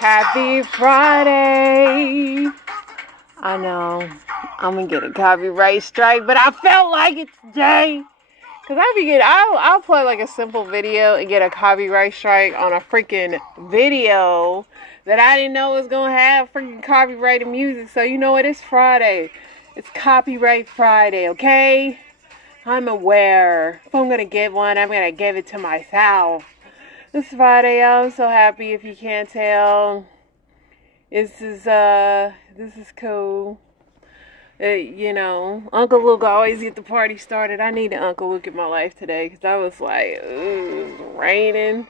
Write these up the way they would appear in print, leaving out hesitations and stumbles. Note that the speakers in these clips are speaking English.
Happy Friday. I know I'm gonna get a copyright strike, but I felt like it today. Cause I'll play like a simple video and get a copyright strike on a freaking video that I didn't know was gonna have freaking copyrighted music. So you know what? It's Friday. It's Copyright Friday, okay? I'm aware. If I'm gonna get one, I'm gonna give it to myself. This Friday, I'm so happy. If you can't tell, this is cool. You know, Uncle Luke always get the party started. I need an Uncle Luke in my life today because I was like, ooh, it's raining.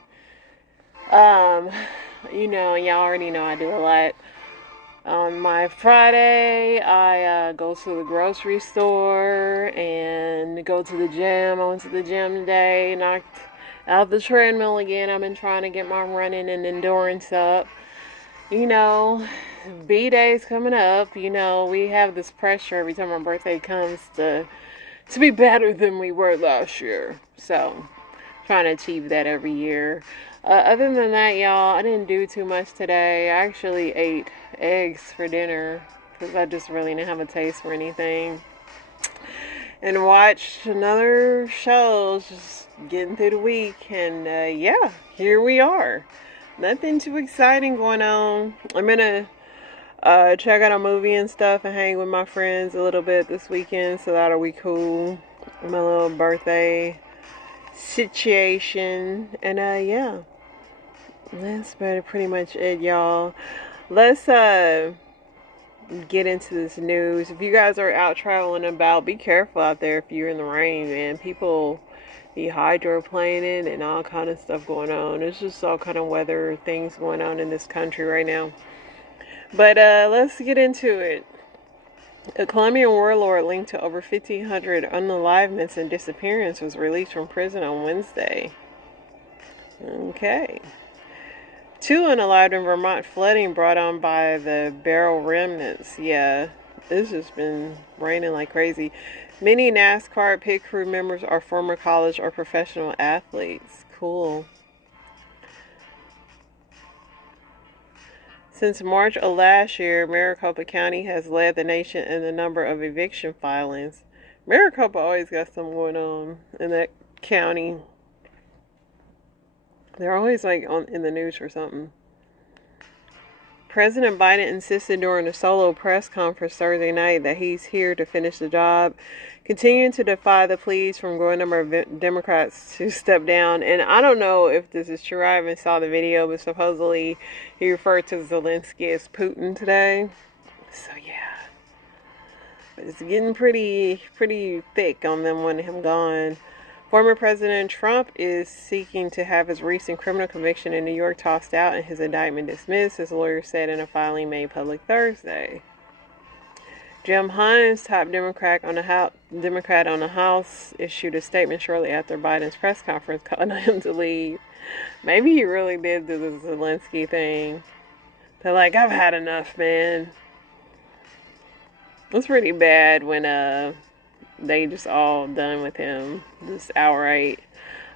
You know, y'all already know I do a lot. On my Friday, I go to the grocery store and go to the gym. I went to the gym today, knocked out the treadmill again. I've been trying to get my running and endurance up. You know, B-Day's coming up. You know, we have this pressure every time our birthday comes to be better than we were last year. So, trying to achieve that every year. Other than that, y'all, I didn't do too much today. I actually ate eggs for dinner because I just really didn't have a taste for anything. And watched another show, just getting through the week. And yeah, here we are. Nothing too exciting going on. I'm gonna check out a movie and stuff and hang with my friends a little bit this weekend, so that'll be cool. My little birthday situation. And yeah, that's pretty much it, y'all. Let's get into this news. If you guys are out traveling about, be careful out there if you're in the rain, man. People be hydroplaning and all kind of stuff going on. There's just all kind of weather things going on in this country right now. But let's get into it. A Colombian warlord linked to over 1,500 unalivements and disappearance was released from prison on Wednesday. Okay. 2 unalived in Vermont flooding brought on by the barrel remnants. Yeah, this has been raining like crazy. Many NASCAR pit crew members are former college or professional athletes. Cool. Since March of last year, Maricopa County has led the nation in the number of eviction filings. Maricopa always got something going on in that county. They're always like in the news for something. President Biden insisted during a solo press conference Thursday night that he's here to finish the job, continuing to defy the pleas from a growing number of Democrats to step down. And I don't know if this is true. I haven't saw the video, but supposedly he referred to Zelensky as Putin today. So yeah, but it's getting pretty thick on them wanting him gone. Former President Trump is seeking to have his recent criminal conviction in New York tossed out and his indictment dismissed, his lawyer said in a filing made public Thursday. Jim Hines, top Democrat on the House, issued a statement shortly after Biden's press conference calling on him to leave. Maybe he really did do the Zelensky thing. They're like, I've had enough, man. It's pretty bad when they just all done with him, just outright.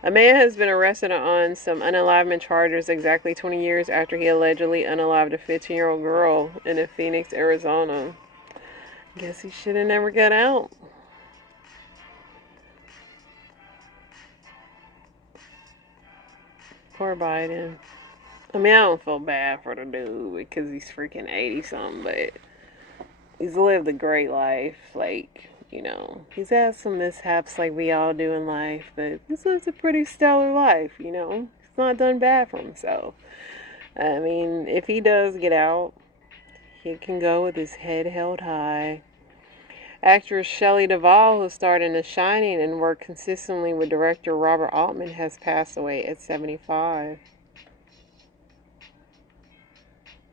A man has been arrested on some unalivement charges exactly 20 years after he allegedly unalived a 15-year-old girl in Phoenix, Arizona. Guess he should have never got out. Poor Biden. I mean, I don't feel bad for the dude because he's freaking 80-something, but he's lived a great life. Like, you know, he's had some mishaps like we all do in life, but he's lived a pretty stellar life, you know. He's not done bad for himself. I mean, if he does get out, he can go with his head held high. Actress Shelley Duvall, who starred in The Shining and worked consistently with director Robert Altman, has passed away at 75.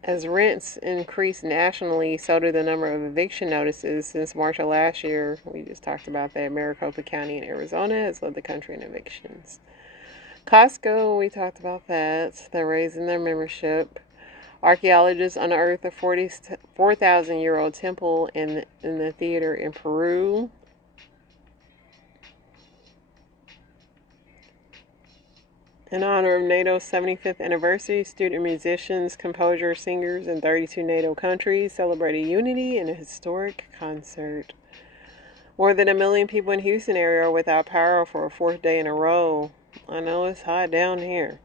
As rents increased nationally, so did the number of eviction notices. Since March of last year, we just talked about that, Maricopa County in Arizona has led the country in evictions. Costco, we talked about that. They're raising their membership. Archaeologists unearthed a 4,000-year-old temple in the theater in Peru. In honor of NATO's 75th anniversary, student musicians, composers, singers in 32 NATO countries celebrated unity in a historic concert. More than 1 million people in the Houston area are without power for a 4th day in a row. I know it's hot down here.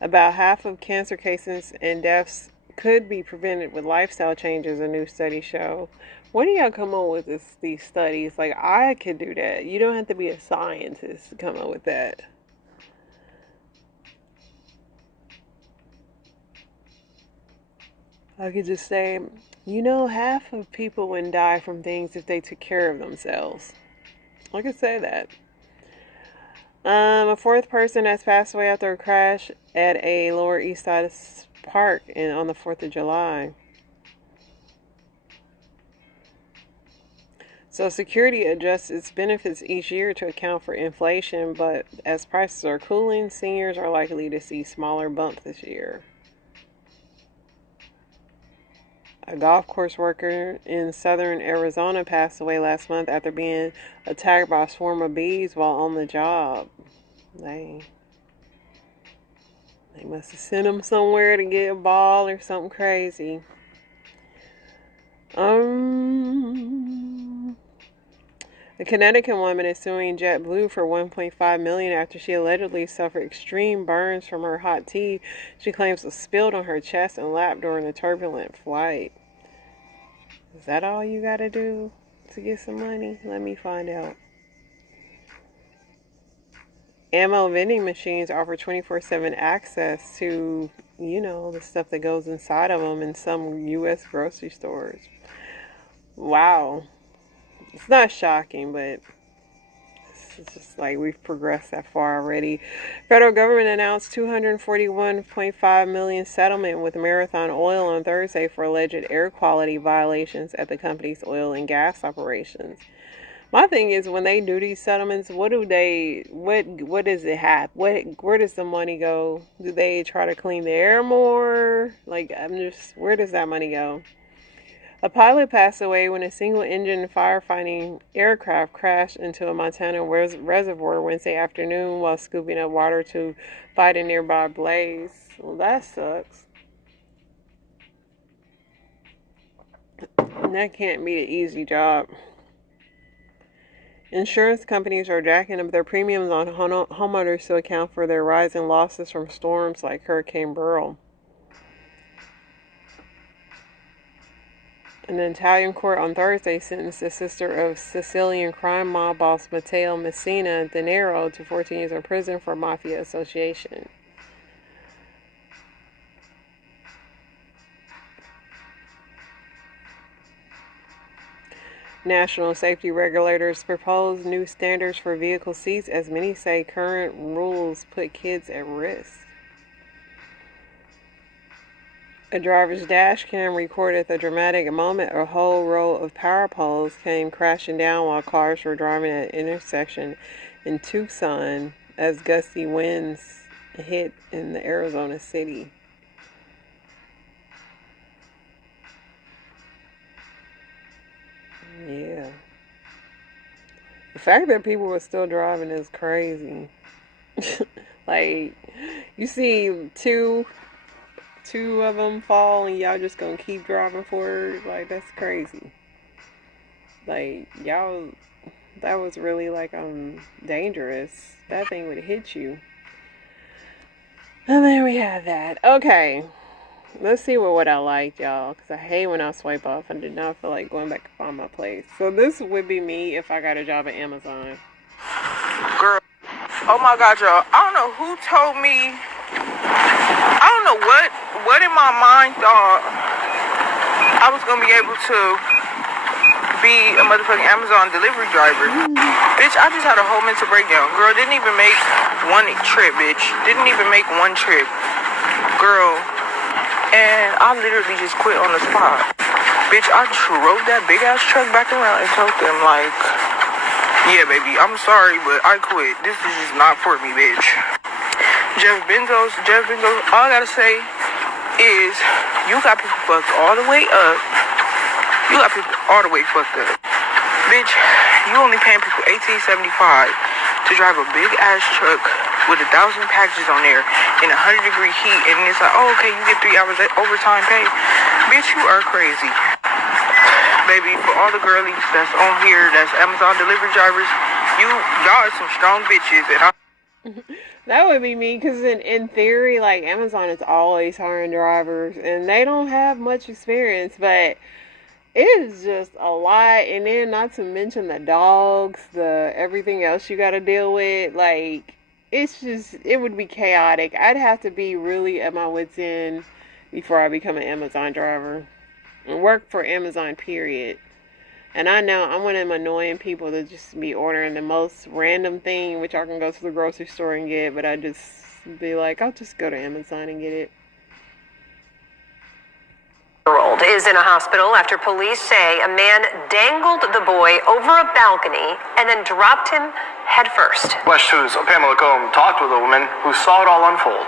About half of cancer cases and deaths could be prevented with lifestyle changes, a new study show. When do y'all come up with these studies? Like, I could do that. You don't have to be a scientist to come up with that. I could just say, you know, half of people wouldn't die from things if they took care of themselves. I could say that. A 4th person has passed away after a crash at a Lower East Side park on the 4th of July. So Security adjusts its benefits each year to account for inflation, but as prices are cooling, seniors are likely to see smaller bumps this year. A golf course worker in southern Arizona passed away last month after being attacked by a swarm of bees while on the job. They must have sent him somewhere to get a ball or something crazy. A Connecticut woman is suing JetBlue for $1.5 million after she allegedly suffered extreme burns from her hot tea she claims was spilled on her chest and lap during a turbulent flight. Is that all you gotta do to get some money? Let me find out. Ammo vending machines offer 24/7 access to, you know, the stuff that goes inside of them in some U.S. grocery stores. Wow. It's not shocking, but it's just like we've progressed that far already. Federal government announced $241.5 million settlement with Marathon Oil on Thursday for alleged air quality violations at the company's oil and gas operations. My thing is, when they do these settlements, what does it have? Where does the money go? Do they try to clean the air more? Like, where does that money go? A pilot passed away when a single-engine firefighting aircraft crashed into a Montana reservoir Wednesday afternoon while scooping up water to fight a nearby blaze. Well, that sucks. And that can't be an easy job. Insurance companies are jacking up their premiums on homeowners to account for their rising losses from storms like Hurricane Beryl. An Italian court on Thursday sentenced the sister of Sicilian crime mob boss Matteo Messina Denaro to 14 years in prison for mafia association. National safety regulators propose new standards for vehicle seats as many say current rules put kids at risk. A driver's dash cam recorded the dramatic moment a whole row of power poles came crashing down while cars were driving at an intersection in Tucson as gusty winds hit in the Arizona city. Yeah. The fact that people were still driving is crazy. Like, you see two of them fall and y'all just gonna keep driving forward. Like, that's crazy. Like, y'all, that was really like dangerous. That thing would hit you. And there we have that. Okay, let's see what I liked, y'all, because I hate when I swipe off. I did not feel like going back to find my place. So this would be me if I got a job at Amazon. Girl, oh my God, y'all, I don't know who told me, I don't know what in my mind thought I was gonna be able to be a motherfucking Amazon delivery driver. Bitch, I just had a whole mental breakdown. Girl, didn't even make one trip, bitch. Didn't even make one trip. Girl, and I literally just quit on the spot. Bitch, I drove that big ass truck back around and told them, like, yeah, baby, I'm sorry, but I quit. This is just not for me, bitch. Jeff Bezos, all I gotta say is you got people fucked all the way up. You got people all the way fucked up. Bitch, you only paying people $18.75 to drive a big ass truck with 1,000 packages on there in 100-degree heat, and it's like, oh, okay, you get 3 hours overtime pay. Bitch, you are crazy. Baby, for all the girlies that's on here, that's Amazon delivery drivers, y'all are some strong bitches, and That would be me, because in theory, like, Amazon is always hiring drivers, and they don't have much experience, but it is just a lot. And then not to mention the dogs, the everything else you got to deal with. Like, it would be chaotic. I'd have to be really at my wit's end before I become an Amazon driver and work for Amazon, period. And I know I'm one of them annoying people that just be ordering the most random thing, which I can go to the grocery store and get, but I just be like, I'll just go to Amazon and get it. Is in a hospital after police say a man dangled the boy over a balcony and then dropped him headfirst. West 2's Pamela Combe talked with a woman who saw it all unfold.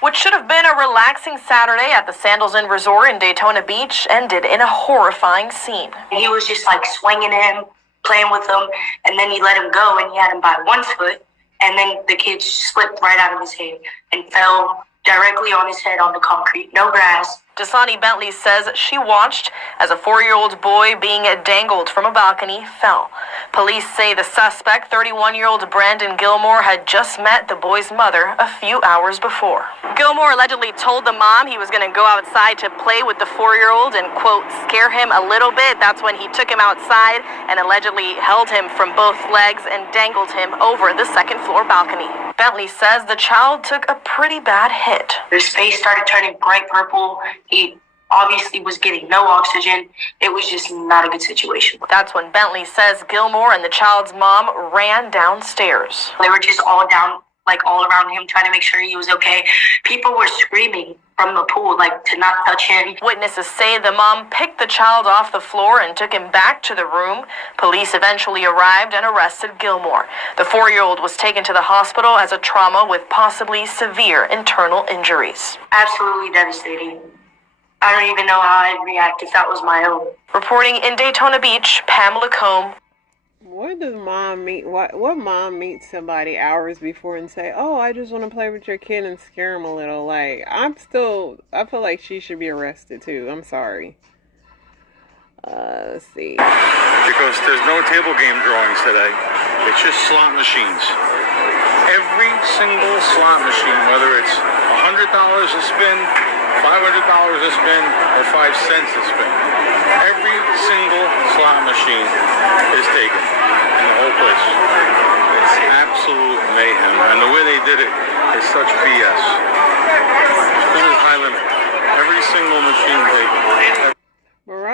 What should have been a relaxing Saturday at the Sandals Inn Resort in Daytona Beach ended in a horrifying scene. He was just like swinging him, playing with him, and then he let him go and he had him by one foot, and then the kid slipped right out of his hand and fell directly on his head on the concrete. No grass. Dasani Bentley says she watched as a 4-year-old boy being dangled from a balcony fell. Police say the suspect, 31-year-old Brandon Gilmore, had just met the boy's mother a few hours before. Gilmore allegedly told the mom he was going to go outside to play with the 4-year-old and, quote, scare him a little bit. That's when he took him outside and allegedly held him from both legs and dangled him over the second-floor balcony. Bentley says the child took a pretty bad hit. His face started turning bright purple. He obviously was getting no oxygen. It was just not a good situation. That's when Bentley says Gilmore and the child's mom ran downstairs. They were just all down, like all around him, trying to make sure he was okay. People were screaming from the pool, like, to not touch him. Witnesses say the mom picked the child off the floor and took him back to the room. Police eventually arrived and arrested Gilmore. The 4-year-old was taken to the hospital as a trauma with possibly severe internal injuries. Absolutely devastating. I don't even know how I'd react if that was my own. Reporting in Daytona Beach, Pamela Combe. What does mom meet? What mom meets somebody hours before and say, "Oh, I just want to play with your kid and scare him a little"? Like, I feel like she should be arrested too. I'm sorry. Let's see. Because there's no table game drawings today. It's just slot machines. Every single slot machine, whether it's $100 a spin, $500 a spin, or 5 cents a spin, every single slot machine is taken in the whole place. It's absolute mayhem, and the way they did it is such BS. This is high limit. Every single machine taken.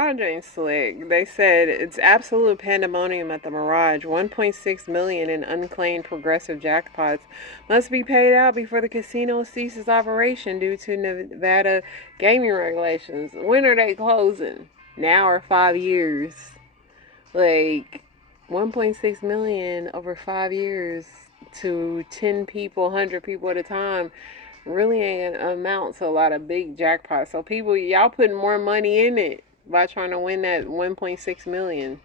y'all ain't slick. They said it's absolute pandemonium at the Mirage. 1.6 million in unclaimed progressive jackpots must be paid out before the casino ceases operation due to Nevada gaming regulations. When are they closing? Now or 5 years? Like 1.6 million over 5 years to 10 people, 100 people at a time really ain't amount to a lot of big jackpots. So people, y'all putting more money in it by trying to win that 1.6 million.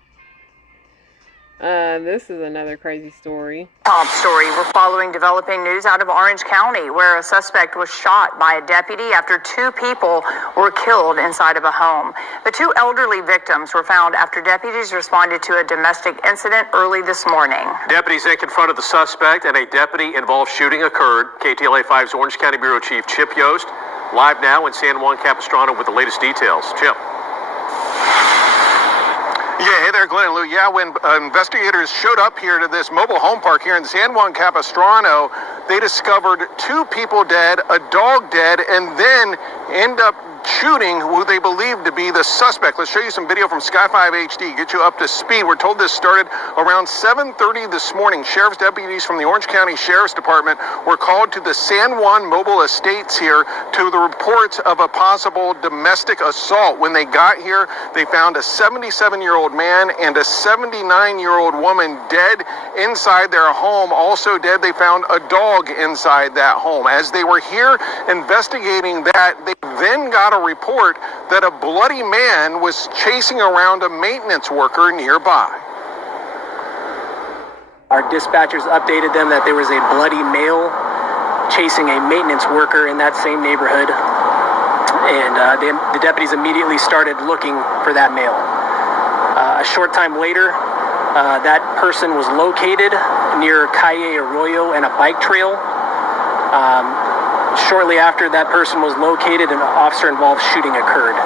This is another crazy story. Top story. We're following developing news out of Orange County, where a suspect was shot by a deputy after 2 people were killed inside of a home. The 2 elderly victims were found after deputies responded to a domestic incident early this morning. Deputies then confronted the suspect, and a deputy-involved shooting occurred. KTLA 5's Orange County Bureau Chief Chip Yost, live now in San Juan Capistrano with the latest details. Chip. Yeah, hey there, Glenn and Lou. Yeah, when investigators showed up here to this mobile home park here in San Juan Capistrano, they discovered 2 people dead, a dog dead, and then end up shooting who they believe to be the suspect. Let's show you some video from Sky 5 HD, get you up to speed. We're told this started around 7:30 this morning. Sheriff's deputies from the Orange County Sheriff's Department were called to the San Juan Mobile Estates here to the reports of a possible domestic assault. When they got here, they found a 77-year-old man and a 79-year-old woman dead inside their home. Also dead, they found a dog inside that home. As they were here investigating that, they then got a report that a bloody man was chasing around a maintenance worker nearby. Our dispatchers updated them that there was a bloody male chasing a maintenance worker in that same neighborhood, and the deputies immediately started looking for that male. A short time later, that person was located near Calle Arroyo and a bike trail. Shortly after that person was located, an officer-involved shooting occurred.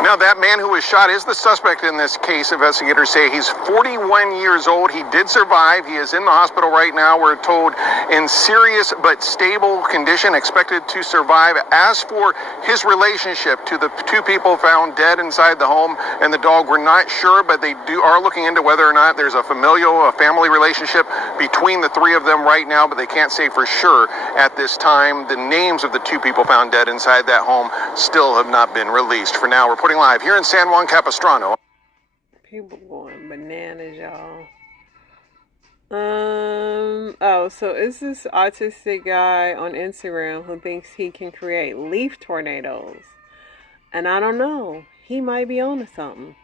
Now, that man who was shot is the suspect in this case. Investigators say he's 41 years old. He did survive. He is in the hospital right now, we're told, in serious but stable condition, expected to survive. As for his relationship to the 2 people found dead inside the home and the dog, we're not sure, but they are looking into whether or not there's a family relationship between the 3 of them right now, but they can't say for sure at this time. The names of the 2 people found dead inside that home still have not been released. For now, we're putting live here in San Juan Capistrano. People going bananas, y'all. So it's this autistic guy on Instagram who thinks he can create leaf tornadoes. And I don't know. He might be onto something.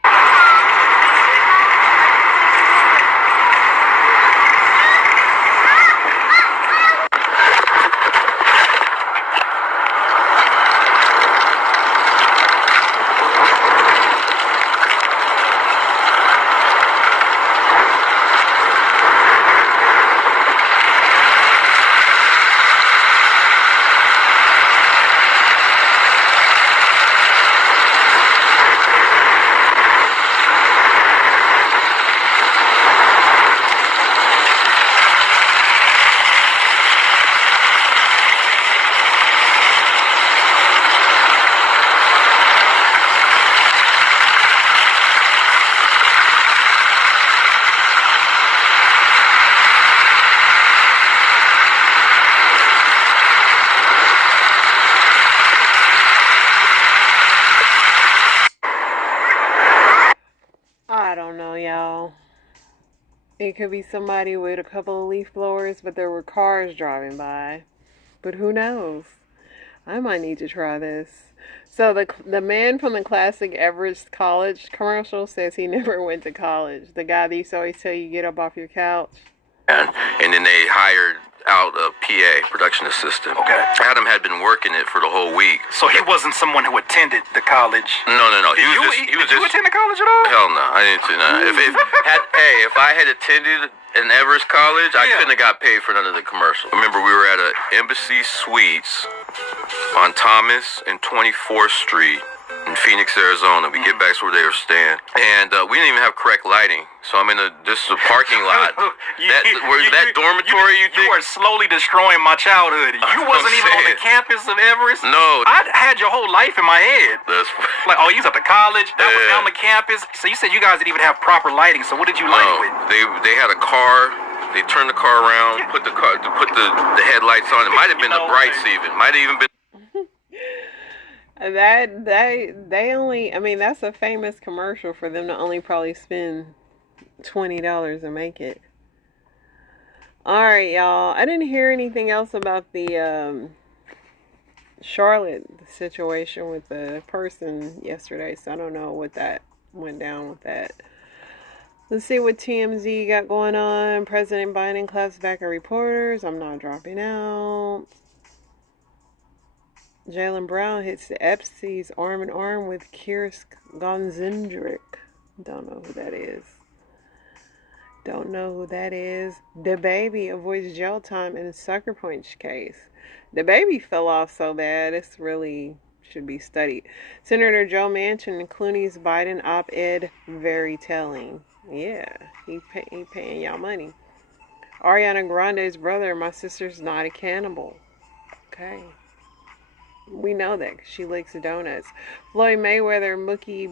It could be somebody with a couple of leaf blowers, but there were cars driving by. But who knows? I might need to try this. So the man from the classic Everest College commercial says he never went to college. The guy that used to always tell you get up off your couch. And then they hired out a PA, production assistant. Okay. Adam had been working it for the whole week. So he wasn't someone who attended the college? No. Did you attend the college at all? Hell no, I didn't. No. If I had attended an Everest College, I couldn't have got paid for none of the commercials. Remember, we were at an Embassy Suites on Thomas and 24th Street in Phoenix, Arizona. We get back to where they were staying, and we didn't even have correct lighting. So I'm in this is a parking lot. That dormitory, you think? You are slowly destroying my childhood. You wasn't even on the campus of Everest. No. I had your whole life in my head. That's like, oh, you was at the college. That was on the campus. So you said you guys didn't even have proper lighting. So what did you light it with? They had a car. They turned the car around, put the headlights on. It might have been the brights even. Might have even been. They only, I mean, that's a famous commercial for them to only probably spend $20 to make it. Alright, y'all. I didn't hear anything else about the Charlotte situation with the person yesterday, so I don't know what that went down with that. Let's see what TMZ got going on. President Biden claps back at reporters. I'm not dropping out. Jaylen Brown hits the Epstein's arm in arm with Kirst Gonzendrick. Don't know who that is. Don't know who that is. The baby avoids jail time in a sucker punch case. The baby fell off so bad. It's really should be studied. Senator Joe Manchin and Clooney's Biden op-ed very telling. Yeah, he paying y'all money. Ariana Grande's brother, my sister's not a cannibal. Okay. We know that 'cause she licks donuts. Floyd Mayweather, Mookie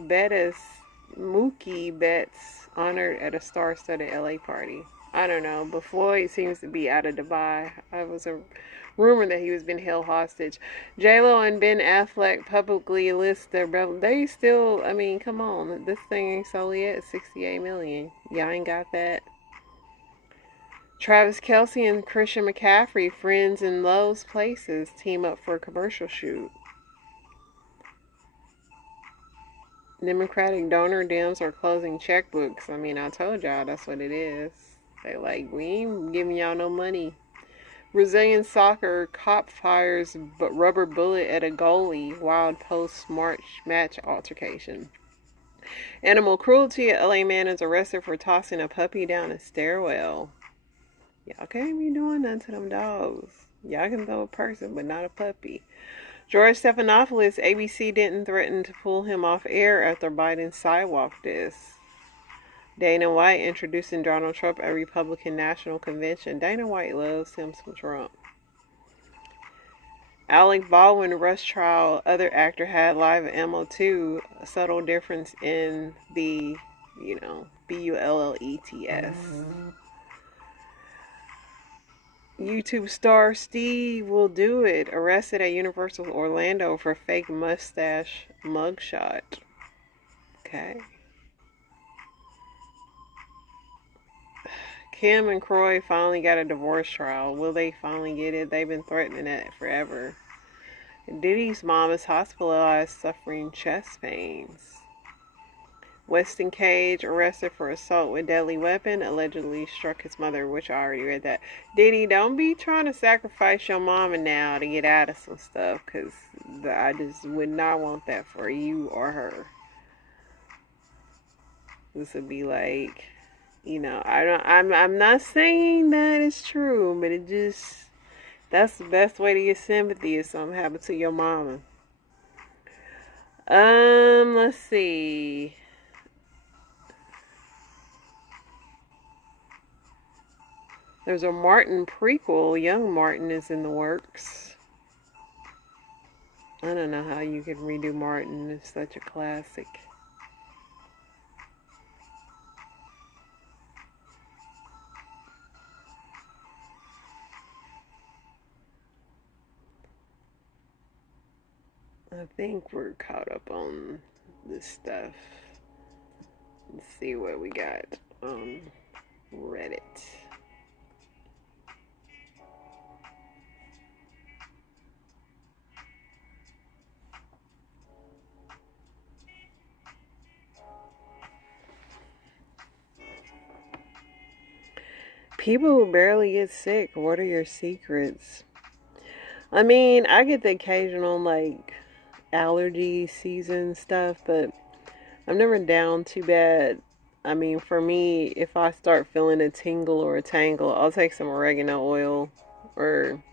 Betts honored at a star-studded LA party. I don't know, but Floyd seems to be out of Dubai. It was a rumor that he was being held hostage. J-Lo and Ben Affleck publicly list their they still, I mean, come on. This thing ain't sold yet. 68 million. Y'all ain't got that. Travis Kelce and Christian McCaffrey, friends in Lowe's places, team up for a commercial shoot. Democratic donor Dems are closing checkbooks. I mean, I told y'all that's what it is. They like, we ain't giving y'all no money. Brazilian soccer cop fires rubber bullet at a goalie. Wild post-match altercation. Animal cruelty. A LA man is arrested for tossing a puppy down a stairwell. Y'all can't be doing nothing to them dogs. Y'all can throw a person, but not a puppy. George Stephanopoulos, ABC didn't threaten to pull him off air after Biden sidewalked this. Dana White introducing Donald Trump at Republican National Convention. Dana White loves him some Trump. Alec Baldwin rush trial. Other actor had live ammo too. A subtle difference in the, BULLETS. YouTube star Steve will do it. Arrested at Universal Orlando for fake mustache mugshot. Okay. Kim and Croy finally got a divorce trial. Will they finally get it? They've been threatening it forever. Diddy's mom is hospitalized suffering chest pains. Weston Cage arrested for assault with deadly weapon. Allegedly struck his mother, which I already read that. Diddy, don't be trying to sacrifice your mama now to get out of some stuff, because I just would not want that for you or her. This would be like, I'm not saying that it's true, but it just, that's the best way to get sympathy if something happened to your mama. Let's see. There's a Martin prequel. Young Martin is in the works. I don't know how you can redo Martin. It's such a classic. I think we're caught up on this stuff. Let's see what we got on Reddit. People who barely get sick, what are your secrets? I mean, I get the occasional, allergy season stuff, but I'm never down too bad. I mean, for me, if I start feeling a tingle or a tangle, I'll take some oregano oil, or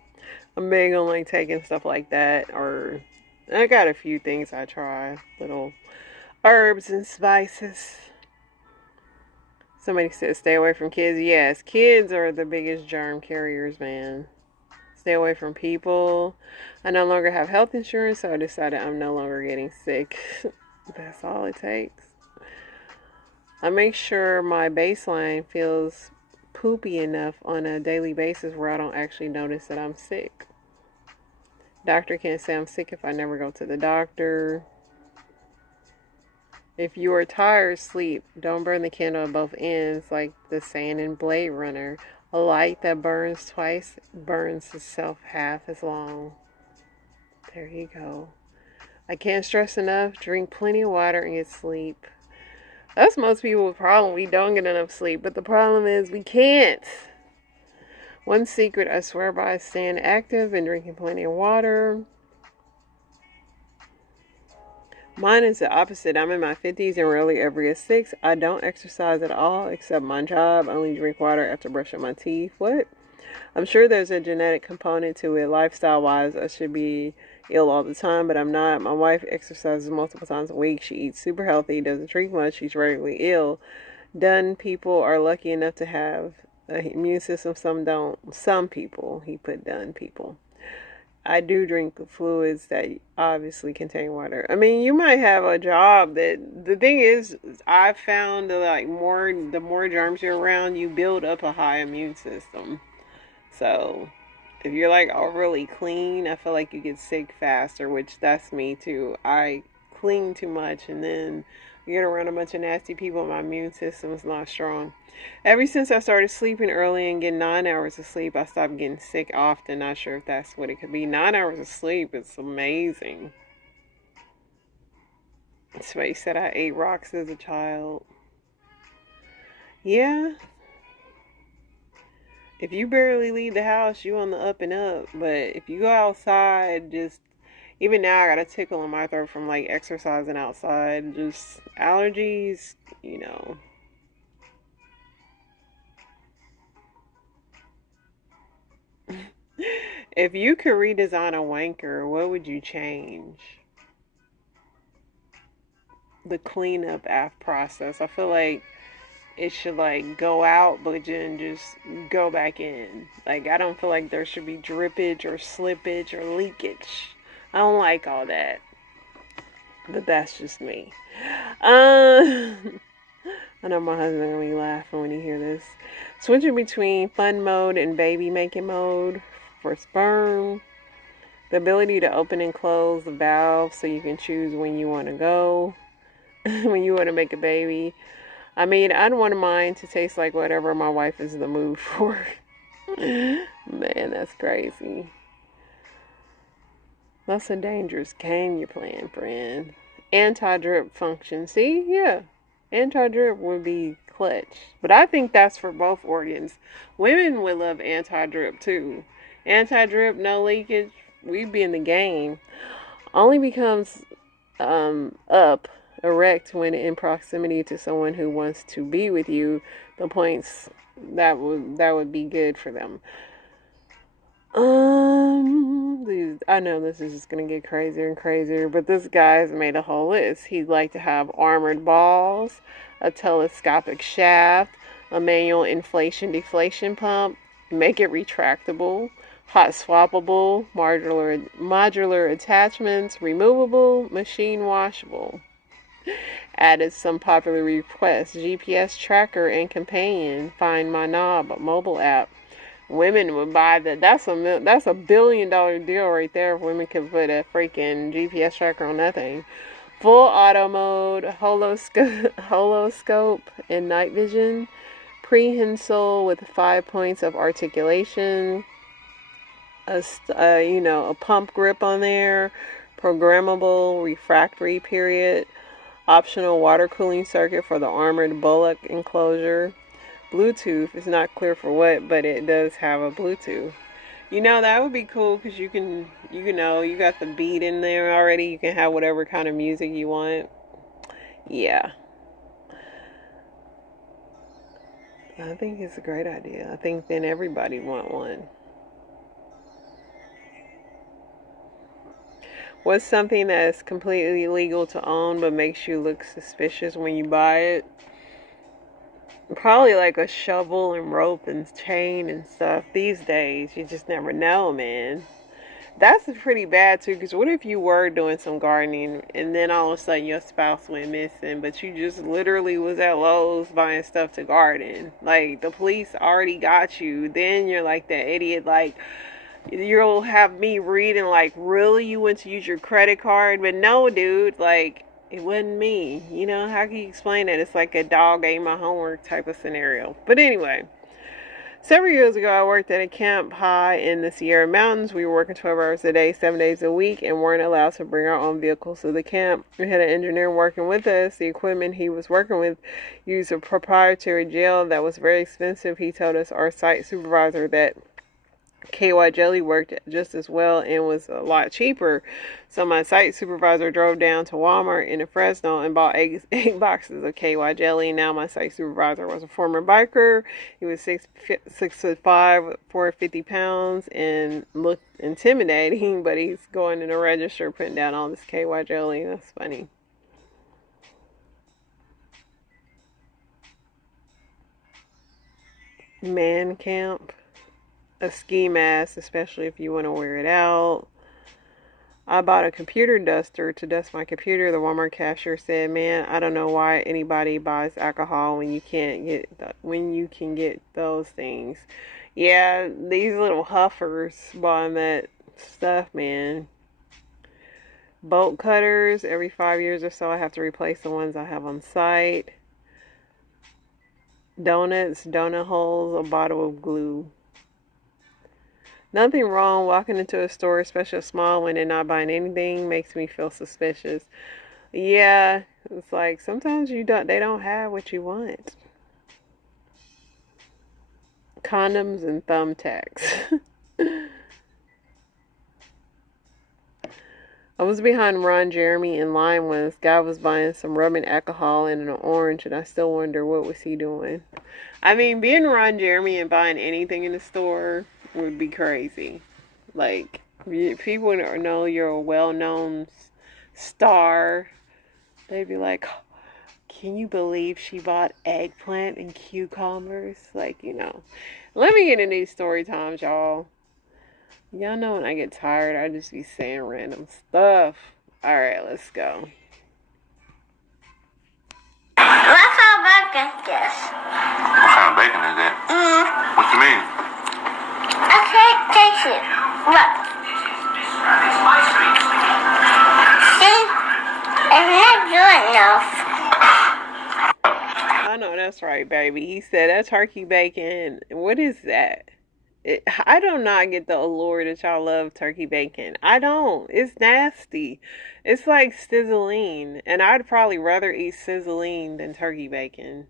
I'm big on, taking stuff like that, or I got a few things I try. Little herbs and spices. Somebody said stay away from kids. Yes, kids are the biggest germ carriers, man. Stay away from people. I no longer have health insurance, so I decided I'm no longer getting sick. That's all it takes. I make sure my baseline feels poopy enough on a daily basis where I don't actually notice that I'm sick. Doctor can't say I'm sick if I never go to the doctor. If you are tired, sleep. Don't burn the candle at both ends like the saying in Blade Runner. A light that burns twice burns itself half as long. There you go. I can't stress enough. Drink plenty of water and get sleep. That's most people's problem. We don't get enough sleep. But the problem is we can't. One secret I swear by is staying active and drinking plenty of water. Mine is the opposite. I'm in my 50s and rarely ever get sick. I don't exercise at all except my job. I only drink water after brushing my teeth. What? I'm sure there's a genetic component to it. Lifestyle-wise, I should be ill all the time, but I'm not. My wife exercises multiple times a week. She eats super healthy, doesn't drink much. She's regularly ill. Done people are lucky enough to have an immune system. Some don't. Some people. He put done people. I do drink fluids that obviously contain water. I mean, you might have a job that, the thing is, I've found that the more germs you're around, you build up a high immune system. So if you're like overly clean, I feel like you get sick faster, which that's me too. I clean too much and then I get around a bunch of nasty people, my immune system is not strong. Ever since I started sleeping early and getting 9 hours of sleep, I stopped getting sick often. Not sure if that's what it could be. 9 hours of sleep is amazing. Somebody said I ate rocks as a child. Yeah. If you barely leave the house, you on the up and up. But if you go outside, just even now I got a tickle in my throat from like exercising outside. Just allergies, you know. If you could redesign a wanker, what would you change? The cleanup app process. I feel like it should like go out but then just go back in. Like I don't feel like there should be drippage or slippage or leakage. I don't like all that. But that's just me. I know my husband gonna be laughing when he hear this. Switching between fun mode and baby making mode for sperm. The ability to open and close the valve so you can choose when you want to go. When you want to make a baby. I mean, I'd want mine to taste like whatever my wife is in the mood for. Man, that's crazy. That's a dangerous game you're playing, friend. Anti-drip function. See? Yeah. Anti-drip would be clutch. But I think that's for both organs. Women would love anti-drip too. Anti-drip, no leakage. We'd be in the game. Only becomes erect when in proximity to someone who wants to be with you. The points that would be good for them. I know this is just gonna get crazier and crazier, but this guy's made a whole list. He'd like to have armored balls, a telescopic shaft, a manual inflation-deflation pump, make it retractable, hot swappable, modular attachments, removable, machine washable. Added some popular requests: GPS tracker and companion, Find My Knob mobile app. Women would buy that. That's a $1 billion deal right there. If women could put a freaking GPS tracker on that thing. Full auto mode, holoscope, and night vision. Prehensile with 5 points of articulation. A pump grip on there. Programmable refractory period. Optional water cooling circuit for the armored bullock enclosure. Bluetooth is not clear for what, but it does have a Bluetooth. You know, that would be cool because you got the beat in there already. You can have whatever kind of music you want. Yeah. I think it's a great idea. I think then everybody want one. What's something that's completely legal to own but makes you look suspicious when you buy it? Probably like a shovel and rope and chain and stuff. These days, you just never know, man. That's pretty bad too, because what if you were doing some gardening and then all of a sudden your spouse went missing, but you just literally was at Lowe's buying stuff to garden? Like, the police already got you. Then you're like that idiot, like, you'll have me reading, like, really? You went to use your credit card? But no, dude, like, it wasn't me. You know, how can you explain it? It's like a dog ate my homework type of scenario. But anyway. Several years ago, I worked at a camp high in the Sierra Mountains. We were working 12 hours a day, 7 days a week, and weren't allowed to bring our own vehicles to the camp. We had an engineer working with us. The equipment he was working with used a proprietary gel that was very expensive. He told us, our site supervisor, that KY jelly worked just as well and was a lot cheaper. So my site supervisor drove down to Walmart in Fresno and bought eight boxes of KY jelly. Now my site supervisor was a former biker. He was 6'5", 450 pounds, and looked intimidating, but he's going in a register putting down all this KY jelly. That's funny. Man camp. A ski mask, especially if you want to wear it out. I bought a computer duster to dust my computer. The Walmart cashier said, "Man, I don't know why anybody buys alcohol when you can get those things." Yeah, these little huffers buying that stuff, man. Bolt cutters. Every 5 years or so, I have to replace the ones I have on site. Donuts, donut holes, a bottle of glue. Nothing wrong walking into a store, especially a small one, and not buying anything makes me feel suspicious. Yeah, it's like sometimes they don't have what you want. Condoms and thumbtacks. I was behind Ron Jeremy in line when this guy was buying some rubbing alcohol and an orange, and I still wonder what was he doing. I mean, being Ron Jeremy and buying anything in the store would be crazy. Like, people know you're a well-known star. They'd be like, can you believe she bought eggplant and cucumbers? Like, you know. Let me get into these story times, y'all. Y'all know when I get tired, I just be saying random stuff. Alright, let's go. What kind of bacon is this? What kind of bacon is that? What you mean? I can't taste it. Look. See? It's not good enough. I know that's right, baby. He said that turkey bacon. What is that? I do not get the allure that y'all love turkey bacon. I don't. It's nasty. It's like sizzling. And I'd probably rather eat sizzling than turkey bacon.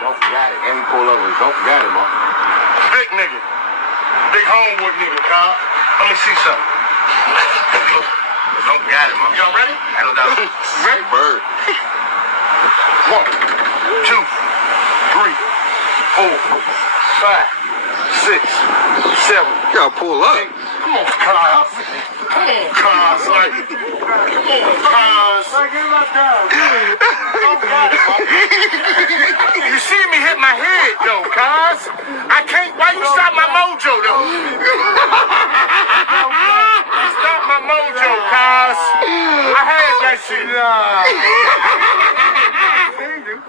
Don't forget it. And pull over. Don't forget it, man. Big nigga. Big homeboy nigga, Kyle. Let me see something. Don't forget it, man. Y'all ready? No doubt. Ready? Bird. 1, 2, 3, 4, 5, 6, 7. You gotta pull up. Come on, Kyle. Come on, Kyle. Like, come on, Kyle. You see me hit my head, though, Kyle. I can't. Why you stop my mojo, though? Stop my mojo, Kyle. I had that shit.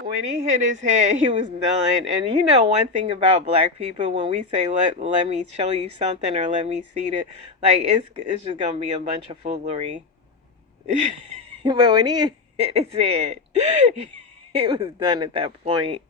When he hit his head, he was done. And you know one thing about black people, when we say let me show you something or let me see it, like it's just gonna be a bunch of foolery. But when he hit his head, he was done at that point.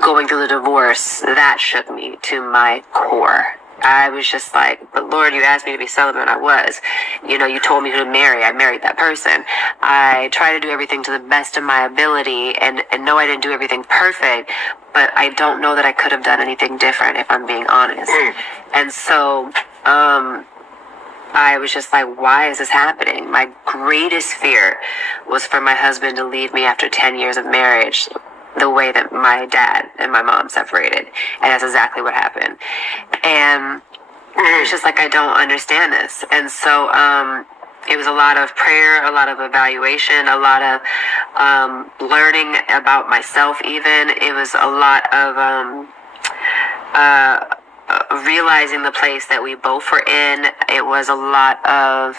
Going through the divorce, that shook me to my core. I was just like, but Lord, you asked me to be celibate, and I was. You know, you told me who to marry. I married that person. I try to do everything to the best of my ability, and no, I didn't do everything perfect, but I don't know that I could have done anything different, if I'm being honest. And so, I was just like, why is this happening? My greatest fear was for my husband to leave me after 10 years of marriage. the way that my dad and my mom separated. And that's exactly what happened. And it's just like, I don't understand this. And so it was a lot of prayer, a lot of evaluation, a lot of learning about myself even. It was a lot of realizing the place that we both were in. It was a lot of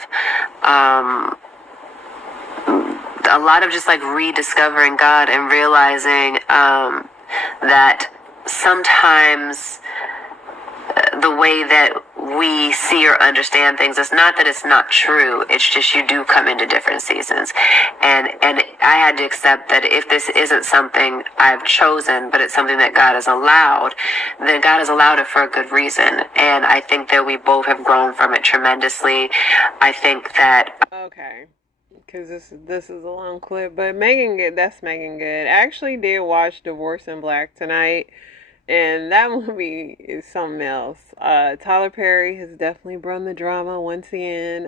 just like rediscovering God and realizing that sometimes the way that we see or understand things, it's not that it's not true, it's just you do come into different seasons. And I had to accept that if this isn't something I've chosen, but it's something that God has allowed, then God has allowed it for a good reason. And I think that we both have grown from it tremendously. I think that... Okay. Because this is a long clip, but that's Megan Good. I actually did watch Divorce in Black tonight, and that movie is something else. Tyler Perry has definitely brought the drama once again.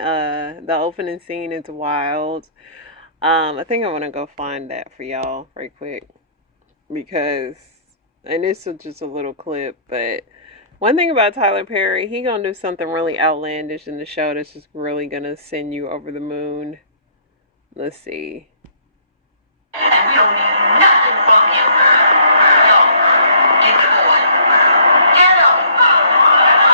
The opening scene is wild. I think I want to go find that for y'all right quick, because, and this is just a little clip, but one thing about Tyler Perry, he gonna do something really outlandish in the show that's just really gonna send you over the moon. Let's see. And we don't need nothing from you. So, get the boy. Get him. Get him.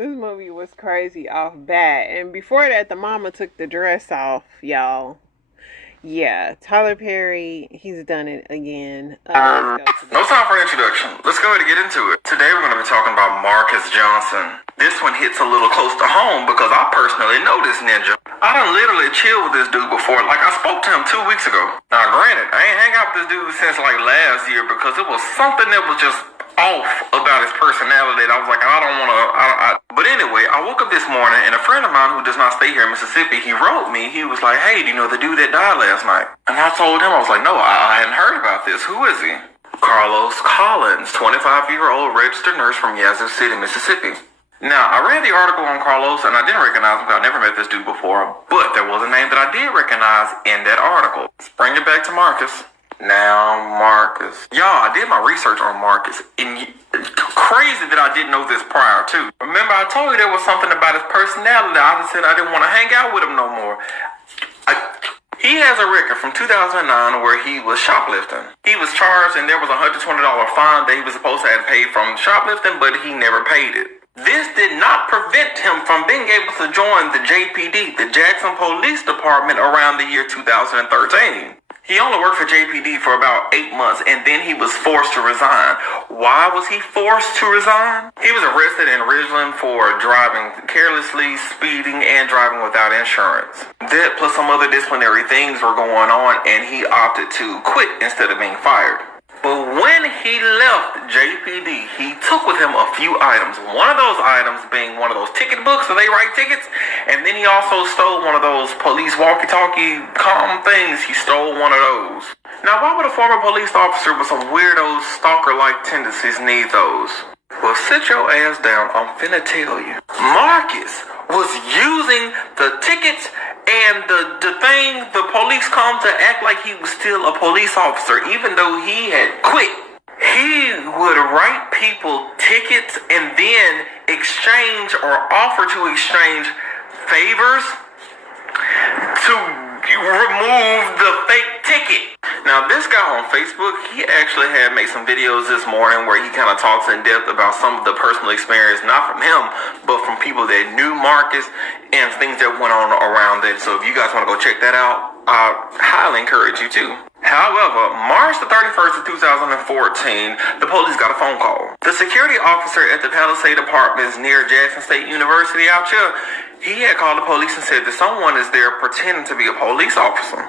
This movie was crazy off bat. And before that, the mama took the dress off, y'all. Yeah, Tyler Perry, he's done it again. No time for an introduction. Let's go ahead and get into it. Today we're going to be talking about Marcus Johnson. This one hits a little close to home because I personally know this ninja. I done literally chilled with this dude before. Like, I spoke to him 2 weeks ago. Now, granted, I ain't hang out with this dude since like last year because it was something that was just off about his personality. I was like, I don't want to. But anyway, I woke up this morning and a friend of mine who does not stay here in Mississippi, he wrote me. He was like, hey, do you know the dude that died last night? And I told him, I was like, no, I hadn't heard about this. Who is he? Carlos Collins, 25-year-old registered nurse from Yazoo City, Mississippi. Now, I read the article on Carlos and I didn't recognize him because I never met this dude before, but there was a name that I did recognize in that article. Let's bring it back to Marcus. Now, Marcus. Y'all, I did my research on Marcus, and crazy that I didn't know this prior to. Remember, I told you there was something about his personality. I just said I didn't want to hang out with him no more. He has a record from 2009 where he was shoplifting. He was charged, and there was a $120 fine that he was supposed to have paid from shoplifting, but he never paid it. This did not prevent him from being able to join the JPD, the Jackson Police Department, around the year 2013. He only worked for JPD for about 8 months, and then he was forced to resign. Why was he forced to resign? He was arrested in Ridgeland for driving carelessly, speeding, and driving without insurance. That plus some other disciplinary things were going on, and he opted to quit instead of being fired. But when he left JPD, he took with him a few items. One of those items being one of those ticket books so they write tickets. And then he also stole one of those police walkie-talkie comm things. He stole one of those. Now, why would a former police officer with some weirdo stalker-like tendencies need those? Well, sit your ass down. I'm finna tell you. Marcus was using the tickets and the thing the police come to act like he was still a police officer, even though he had quit. He would write people tickets and then exchange or offer to exchange favors to remove the fake ticket. Now, this guy on Facebook, he actually had made some videos this morning where he kind of talks in depth about some of the personal experience, not from him, but from people that knew Marcus and things that went on around it. So if you guys want to go check that out, I highly encourage you to. However, March the 31st of 2014, the police got a phone call. The security officer at the Palisade Apartments near Jackson State University out here, he had called the police and said that someone is there pretending to be a police officer.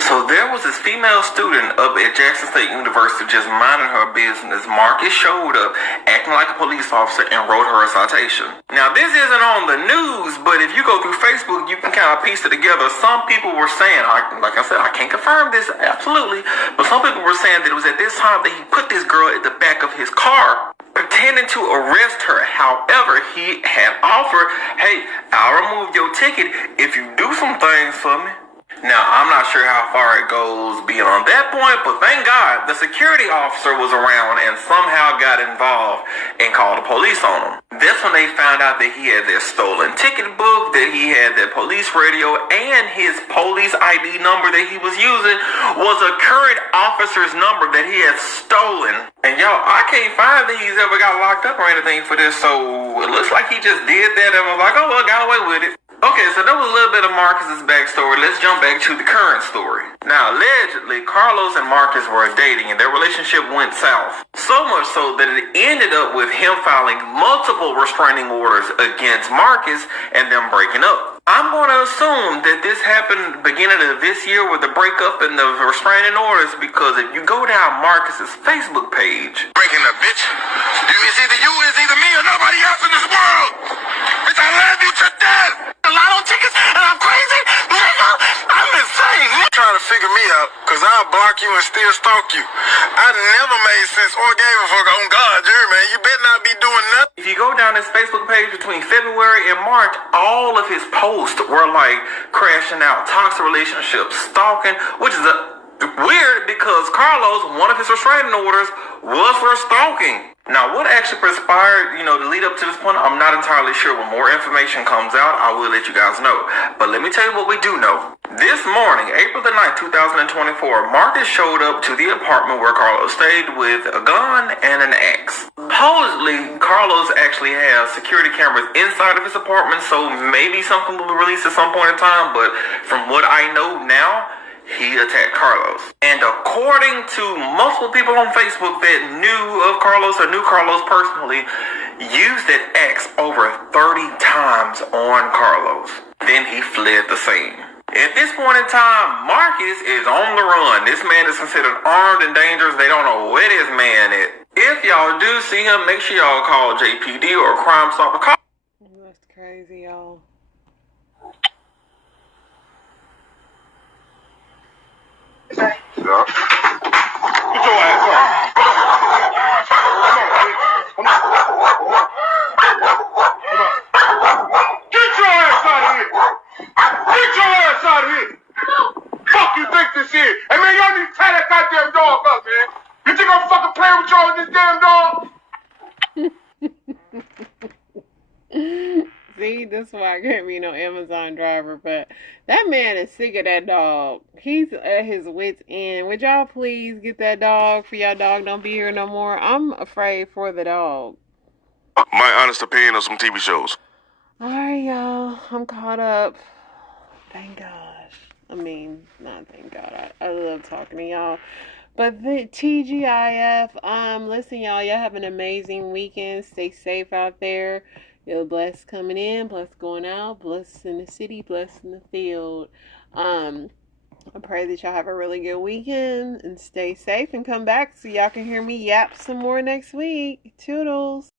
So there was this female student up at Jackson State University just minding her business. Marcus showed up acting like a police officer and wrote her a citation. Now this isn't on the news, but if you go through Facebook, you can kind of piece it together. Some people were saying, like I said, I can't confirm this absolutely, but some people were saying that it was at this time that he put this girl at the back of his car pretending to arrest her. However, he had offered, hey, I'll remove your ticket if you do some things for me. Now, I'm not sure how far it goes beyond that point, but thank God the security officer was around and somehow got involved and called the police on him. That's when they found out that he had that stolen ticket book, that he had that police radio, and his police ID number that he was using was a current officer's number that he had stolen. And y'all, I can't find that he's ever got locked up or anything for this, so it looks like he just did that and was like, oh, well, got away with it. Okay, so that was a little bit of Marcus's backstory. Let's jump back to the current story. Now, allegedly, Carlos and Marcus were dating and their relationship went south. So much so that it ended up with him filing multiple restraining orders against Marcus and them breaking up. I'm going to assume that this happened beginning of this year with the breakup and the restraining orders, because if you go down Marcus's Facebook page... Breaking up, bitch. It's either you, it's either me, or nobody else in this world. Bitch, I love you to death. A lot on tickets, and I'm crazy. Nigga, I'm insane. You're trying to figure me out, because I'll block you and still stalk you. I never made sense or gave a fuck on God, Jerry, man. You better not be doing nothing. If you go down his Facebook page between February and March, all of his posts were like crashing out, toxic relationships, stalking, which is weird because Carlos, one of his restraining orders was for stalking. Now, what actually transpired, to lead up to this point, I'm not entirely sure. When more information comes out, I will let you guys know. But let me tell you what we do know. This morning, April the 9th, 2024, Marcus showed up to the apartment where Carlos stayed with a gun and an axe. Supposedly, Carlos actually has security cameras inside of his apartment, so maybe something will be released at some point in time. But from what I know now, he attacked Carlos. And according to multiple people on Facebook that knew of Carlos or knew Carlos personally, used that axe over 30 times on Carlos. Then he fled the scene. At this point in time, Marcus is on the run. This man is considered armed and dangerous. They don't know where this man is. If y'all do see him, make sure y'all call JPD or Crime Stopper. That's crazy, y'all. Yeah. Get your ass up. Come on. Get your ass out of here. Get your ass out of here. Fuck you think this is? Hey man, y'all need to tie that goddamn dog up, man. You think I'm fucking playing with y'all with this damn dog? See, that's why I can't be no Amazon driver, but that man is sick of that dog. He's at his wit's end. Would y'all please get that dog for y'all dog don't be here no more? I'm afraid for the dog. My honest opinion of some TV shows. Alright, y'all. I'm caught up. Thank gosh. I mean, not thank God. I love talking to y'all. But the TGIF, listen, y'all have an amazing weekend. Stay safe out there. You're blessed coming in, blessed going out, blessed in the city, blessed in the field. I pray that y'all have a really good weekend and stay safe and come back so y'all can hear me yap some more next week. Toodles.